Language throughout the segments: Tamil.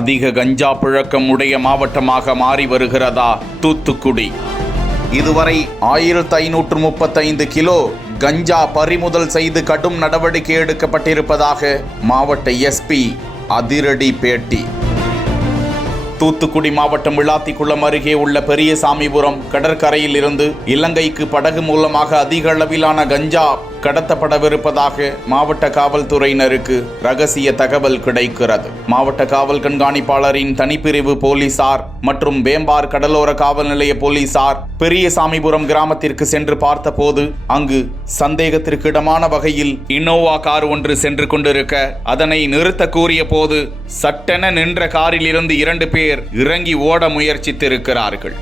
அதிக கஞ்சா புழக்கம் உடைய மாவட்டமாக மாறி வருகிறதா தூத்துக்குடி? இதுவரை 1535 கிலோ கஞ்சா பறிமுதல் செய்து கடும் நடவடிக்கை எடுக்கப்பட்டிருப்பதாக மாவட்ட எஸ்பி அதிரடி பேட்டி. தூத்துக்குடி மாவட்டம் விளாத்திக்குளம் அருகே உள்ள பெரியசாமிபுரம் கடற்கரையில் இருந்து இலங்கைக்கு படகு மூலமாக அதிக அளவிலான கஞ்சா கடத்தப்படவிருப்பதாக மாவட்ட காவல்துறையினருக்கு ரகசிய தகவல் கிடைக்கிறது. மாவட்ட காவல் கண்காணிப்பாளரின் தனிப்பிரிவு போலீசார் மற்றும் வேம்பார் கடலோர காவல் நிலைய போலீசார் பெரியசாமிபுரம் கிராமத்திற்கு சென்று பார்த்தபோது அங்கு சந்தேகத்திற்கிடமான வகையில் இன்னோவா கார் ஒன்று சென்று கொண்டிருக்க அதனை நிறுத்த கூறிய போது சட்டென நின்ற காரில் இருந்து 2 பேர் இறங்கி ஓட முயற்சித்திருக்கிறார்கள்.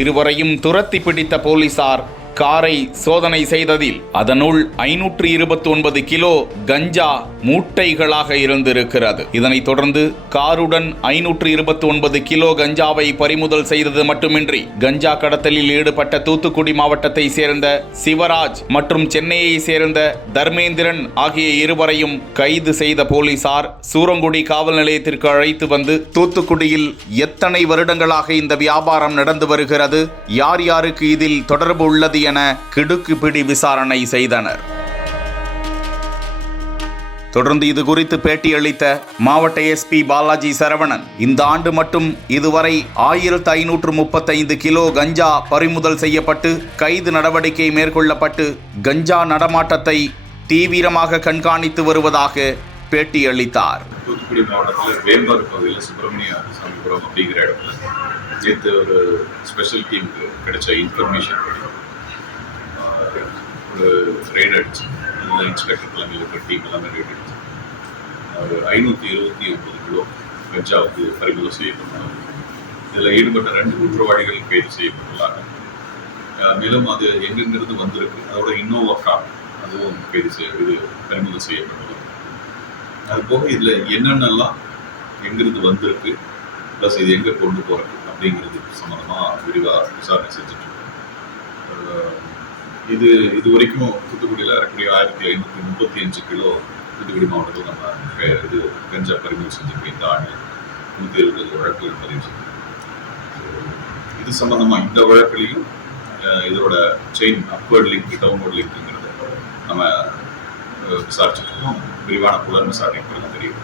இருவரையும் துரத்தி பிடித்த போலீசார் காரை சோதனை செய்ததில் அதனுள் 529 கிலோ கஞ்சா மூட்டைகளாக இருந்திருக்கிறது. இதனைத் தொடர்ந்து காருடன் 529 கிலோ கஞ்சாவை பறிமுதல் செய்தது மட்டுமின்றி கஞ்சா கடத்தலில் ஈடுபட்ட தூத்துக்குடி மாவட்டத்தை சேர்ந்த சிவராஜ் மற்றும் சென்னையை சேர்ந்த தர்மேந்திரன் ஆகிய இருவரையும் கைது செய்த போலீசார் சூரங்குடி காவல் நிலையத்திற்கு அழைத்து வந்து தூத்துக்குடியில் எத்தனை வருடங்களாக இந்த வியாபாரம் நடந்து வருகிறது, யார் யாருக்கு இதில் தொடர்பு உள்ளது என கிடுக்குப்பிடி விசாரணை செய்தனர். தொடர்ந்து இது குறித்து பேட்டியளித்த மாவட்ட எஸ்பி பாலாஜி சரவணன், இந்த ஆண்டு மட்டும் இதுவரை 1535 கிலோ கஞ்சா பறிமுதல் செய்யப்பட்டு கைது நடவடிக்கை மேற்கொள்ளப்பட்டு கஞ்சா நடமாட்டத்தை தீவிரமாக கண்காணித்து வருவதாக பேட்டியளித்தார். தூத்துக்குடி மாவட்டத்தில் வேம்பார் பகுதியில் சுப்பிரமணிய சாமிபுரம் அப்படிங்கிற இடத்துல நேற்று ஒரு ஸ்பெஷல் டீமுக்கு கிடைச்ச இன்ஃபர்மேஷன் ஒரு ரெய்ட் அடிச்சு இன்ஸ்பெக்டர் தலைமையில் இருக்கிற டீம் எல்லாமே ரெய்ட் அடிச்சு ஒரு 529 கிலோ கஞ்சாவுக்கு பறிமுதல் செய்யப்பட்டாங்க. இதில் ஈடுபட்ட 2 குற்றவாளிகள் கைது செய்யப்பட்டுள்ளாங்க. மேலும் அது எங்கெங்கிருந்து வந்திருக்கு, அதோட இன்னோவா கார் அதுவும் பறிமுதல் செய்யப்பட்டுள்ளது. அது போக இதில் என்னென்னலாம் எங்கிருந்து வந்திருக்கு ப்ளஸ் இது எங்கே கொண்டு போகிறது அப்படிங்கிறது சம்மந்தமாக விரிவாக விசாரணை செஞ்சுட்டு இது வரைக்கும் தூத்துக்குடியில் இருக்கக்கூடிய 1535 கிலோ தூத்துக்குடி மாவட்டத்தில் நம்ம கஞ்சா பறிமுதல் செஞ்சுருக்கோம். இந்த ஆண்டு 120 வழக்குகள் பதிவு செஞ்சுருக்கோம். இது சம்பந்தமாக இந்த வழக்கிலையும் இதோட செயின் அப்வர்ட் லிங்க் டவுன்வர்ட் லிங்க்குங்கிறத நம்ம விசாரிச்சுருக்கோம். விரிவான புலன் விசாரணை தெரியும்.